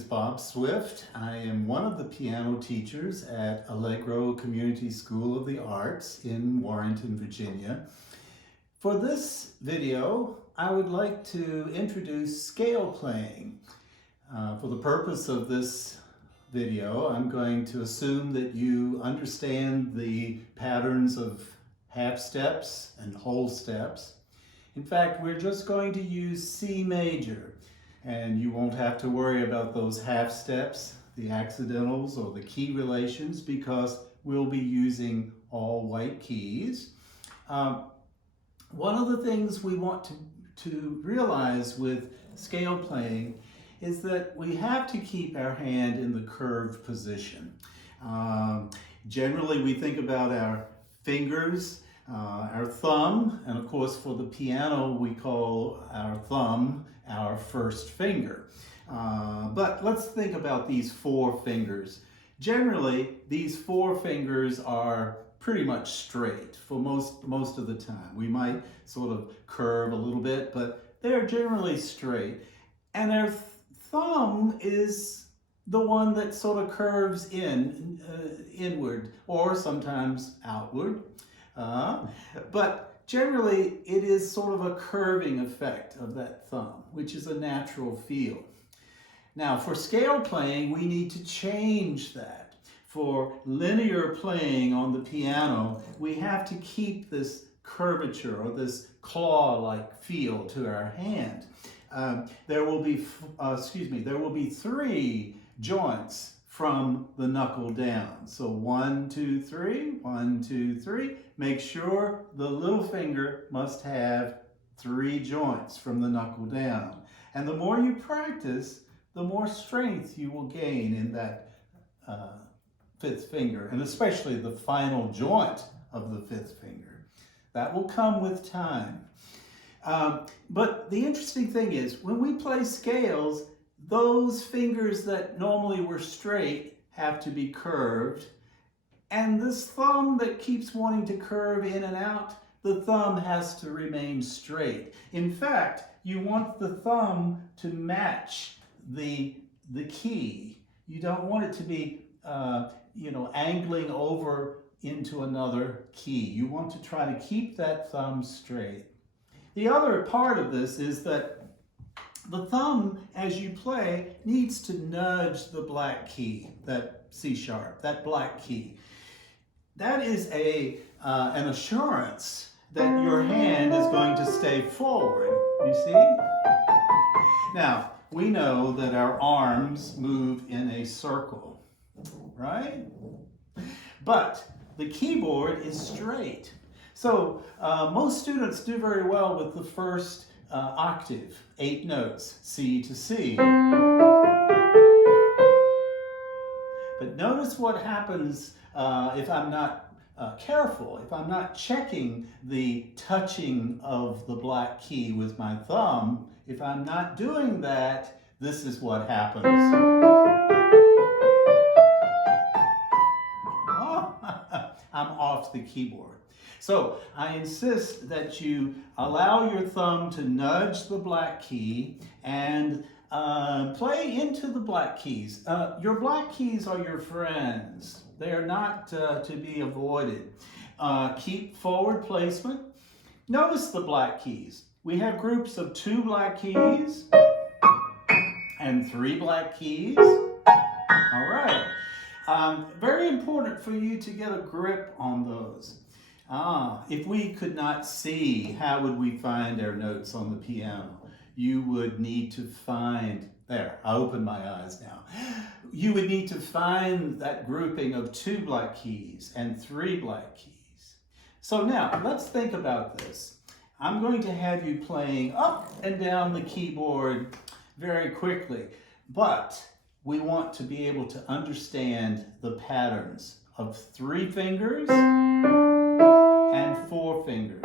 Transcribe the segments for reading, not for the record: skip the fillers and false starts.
is Bob Swift. I am one of the piano teachers at Allegro Community School of the Arts in Warrenton, Virginia. For this video, I would like to introduce scale playing. For the purpose of this video, I'm going to assume that you understand the patterns of half steps and whole steps. In fact, we're just going to use C major, and you won't have to worry about those half steps, the accidentals, or the key relations, because we'll be using all white keys. One of the things we want to realize with scale playing is that we have to keep our hand in the curved position. Generally, we think about our fingers, our thumb, and of course for the piano we call our thumb our first finger. But let's think about these four fingers. Generally, these four fingers are pretty much straight for most of the time. We might sort of curve a little bit, but they're generally straight. And our thumb is the one that sort of curves inward or sometimes outward. But generally, it is sort of a curving effect of that thumb, which is a natural feel. Now, for scale playing, we need to change that. For linear playing on the piano, we have to keep this curvature or this claw-like feel to our hand. There will be three joints from the knuckle down. So 1, 2, 3, 1, 2, 3. Make sure the little finger must have 3 joints from the knuckle down. And the more you practice, the more strength you will gain in that fifth finger, and especially the final joint of the fifth finger. That will come with time. But the interesting thing is, when we play scales, those fingers that normally were straight have to be curved. And this thumb that keeps wanting to curve in and out, the thumb has to remain straight. In fact, you want the thumb to match the key. You don't want it to be, angling over into another key. You want to try to keep that thumb straight. The other part of this is that the thumb, as you play, needs to nudge the black key, that C sharp, that black key. That is an assurance that your hand is going to stay forward, you see? Now, we know that our arms move in a circle, right? But the keyboard is straight. So most students do very well with the first octave, 8 notes, C to C. But notice what happens if I'm not careful, if I'm not checking the touching of the black key with my thumb. If I'm not doing that, this is what happens. Oh, I'm off the keyboard. So I insist that you allow your thumb to nudge the black key and play into the black keys. Your black keys are your friends. They are not to be avoided. Keep forward placement. Notice the black keys. We have groups of 2 black keys and 3 black keys. All right. Very important for you to get a grip on those. If we could not see, how would we find our notes on the piano? You would need to find, there, I open my eyes now. You would need to find that grouping of 2 black keys and 3 black keys. So now, let's think about this. I'm going to have you playing up and down the keyboard very quickly, but we want to be able to understand the patterns of 3 fingers and 4 fingers.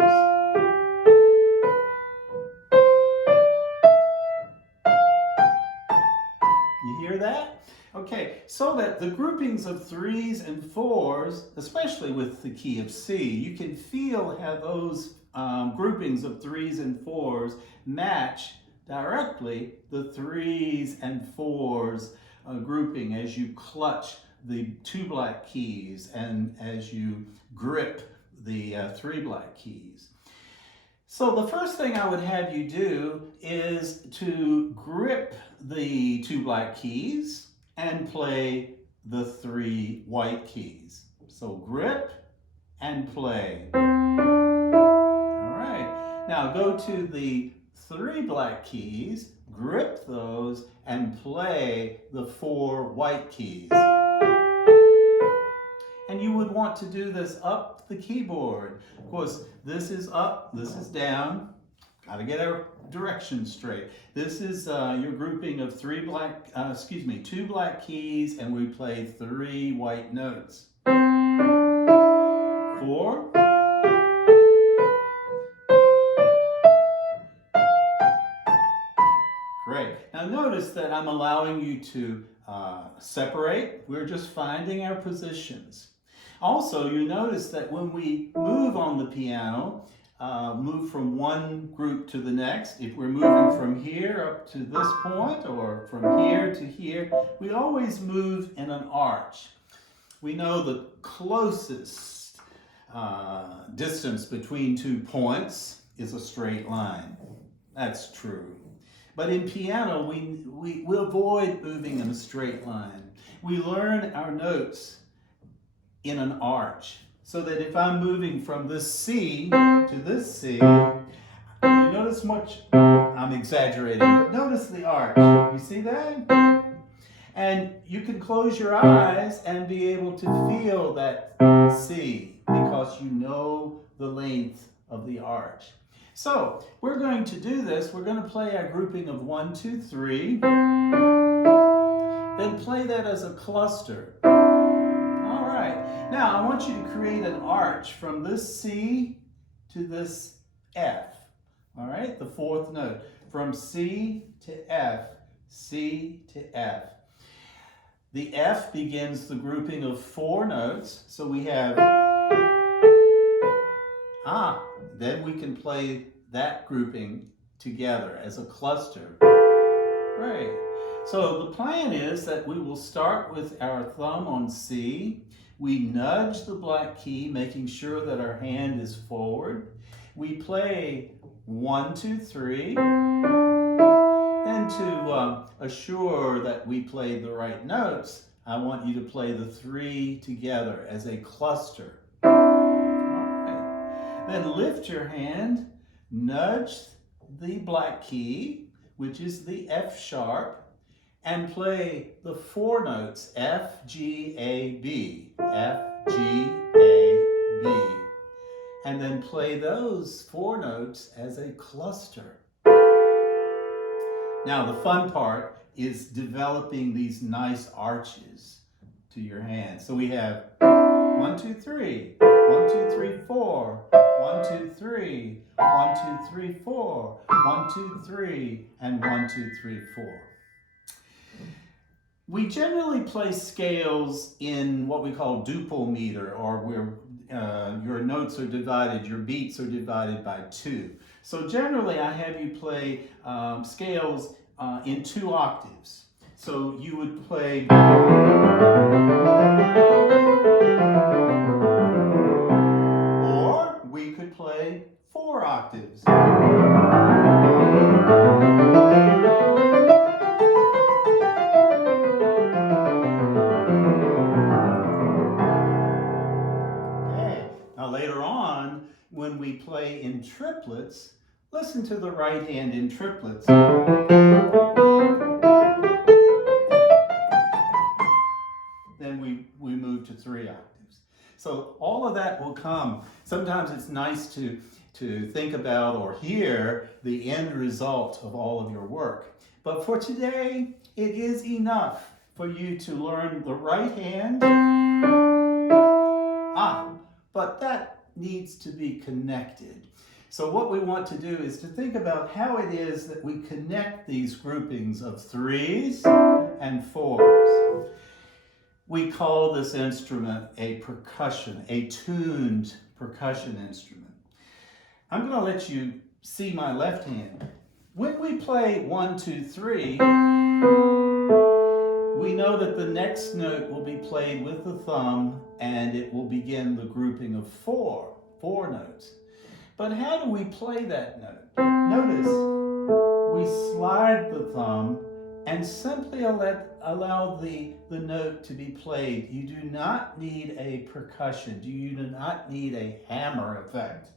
You hear that? Okay, so that the groupings of 3s and 4s, especially with the key of C, you can feel how those groupings of 3s and 4s match directly the 3s and 4s grouping as you clutch the 2 black keys and as you grip the 3 black keys. So the first thing I would have you do is to grip the 2 black keys and play the 3 white keys. So grip and play. All right, now go to the 3 black keys, grip those, and play the 4 white keys. And you would want to do this up the keyboard. Of course, this is up, this is down. Got to get our direction straight. This is your grouping of 2 black keys, and we play 3 white notes. 4. Great. Now notice that I'm allowing you to separate. We're just finding our positions. Also, you notice that when we move on the piano, move from one group to the next, if we're moving from here up to this point or from here to here, we always move in an arch. We know the closest distance between 2 points is a straight line. That's true. But in piano, we avoid moving in a straight line. We learn our notes in an arch, so that if I'm moving from this C to this C, you notice much, I'm exaggerating, but notice the arch. You see that? And you can close your eyes and be able to feel that C because you know the length of the arch. So we're going to do this. We're going to play our grouping of 1, 2, 3. Then play that as a cluster. All right. Now I want you to create an arch from this C to this F. All right, the 4th note. From C to F, C to F. The F begins the grouping of 4 notes. So we have then we can play that grouping together as a cluster. Great. So the plan is that we will start with our thumb on C. We nudge the black key, making sure that our hand is forward. We play 1, 2, 3. Then to assure that we played the right notes, I want you to play the 3 together as a cluster. Then lift your hand, nudge the black key, which is the F sharp, and play the 4 notes, F, G, A, B, F, G, A, B. And then play those 4 notes as a cluster. Now the fun part is developing these nice arches to your hand. So we have 1, 2, 3, 1, 2, 3, 4, 1, 2, 3, 1, 2, 3, 4, 1, 2, 3, and 1, 2, 3, 4. We generally play scales in what we call duple meter, or where your notes are divided, your beats are divided by 2. So generally I have you play scales in 2 octaves. So you would play or we could play 4 octaves. Now later on, when we play in triplets, listen to the right hand in triplets. Then we move to 3 octaves. So all of that will come. Sometimes it's nice to think about or hear the end result of all of your work. But for today, it is enough for you to learn the right hand. But that needs to be connected. So what we want to do is to think about how it is that we connect these groupings of 3s and 4s. We call this instrument a percussion, a tuned percussion instrument. I'm going to let you see my left hand. When we play 1, 2, 3, we know that the next note will be played with the thumb and it will begin the grouping of four notes. But how do we play that note? Notice we slide the thumb and simply allow the note to be played. You do not need a percussion. You do not need a hammer effect.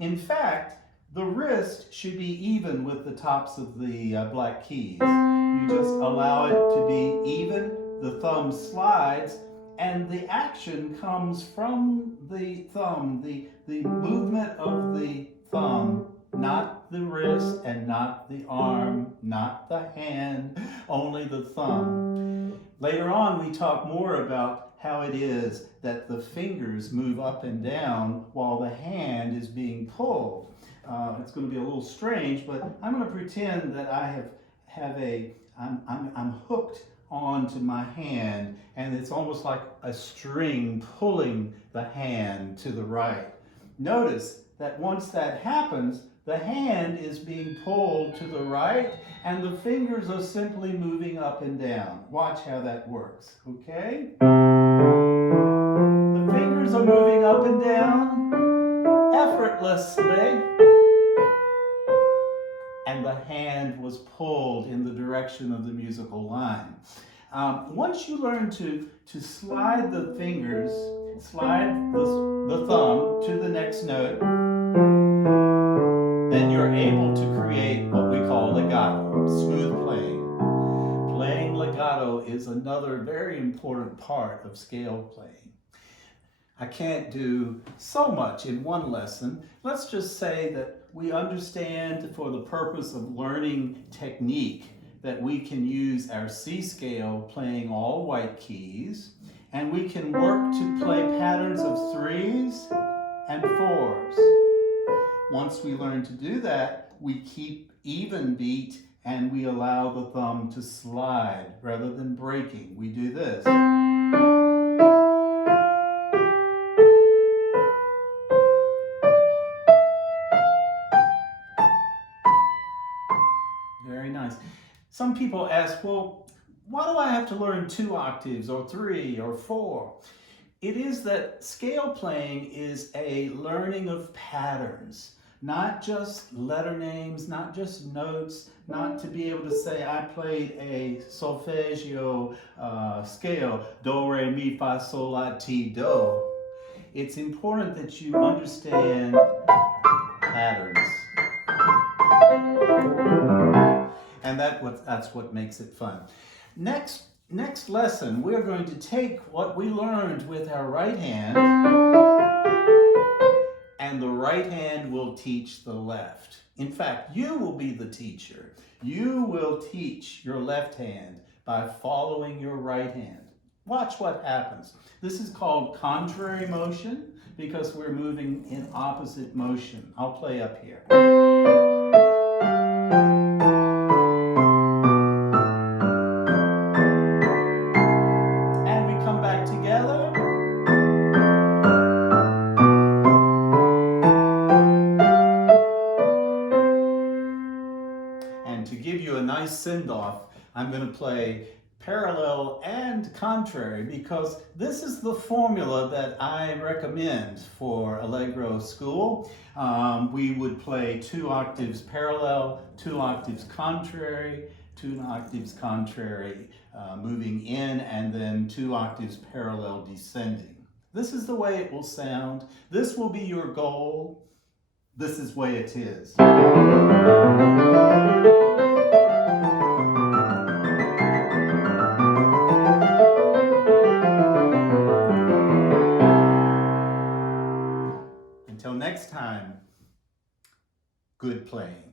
In fact, the wrist should be even with the tops of the black keys. You just allow it to be even, the thumb slides, and the action comes from the thumb, the movement of the thumb, not the wrist and not the arm, not the hand, only the thumb. Later on, we talk more about how it is that the fingers move up and down while the hand is being pulled. It's going to be a little strange, but I'm going to pretend that I I'm hooked onto my hand, and it's almost like a string pulling the hand to the right. Notice that once that happens, the hand is being pulled to the right, and the fingers are simply moving up and down. Watch how that works, okay? The fingers are moving up and down effortlessly, and the hand was pulled in the direction of the musical line. Once you learn to slide the fingers, slide the thumb to the next note, then you're able to create what we call legato, smooth playing. Playing legato is another very important part of scale playing. I can't do so much in one lesson. Let's just say that we understand for the purpose of learning technique that we can use our C scale playing all white keys, and we can work to play patterns of 3s and 4s. Once we learn to do that, we keep even beat and we allow the thumb to slide rather than breaking. We do this. Very nice. Some people ask, well, why do I have to learn 2 octaves or 3 or 4? It is that scale playing is a learning of patterns, not just letter names, not just notes, not to be able to say I played a solfeggio scale, do, re, mi, fa, sol, la, ti, do. It's important that you understand patterns. And that's what makes it fun. Next lesson, we're going to take what we learned with our right hand, and the right hand will teach the left. In fact, you will be the teacher. You will teach your left hand by following your right hand. Watch what happens. This is called contrary motion because we're moving in opposite motion. I'll play up here. Send-off, I'm going to play parallel and contrary because this is the formula that I recommend for Allegro School. We would play 2 octaves parallel, 2 octaves contrary, 2 octaves contrary moving in, and then 2 octaves parallel descending. This is the way it will sound. This will be your goal. This is the way it is. Until next time, good playing.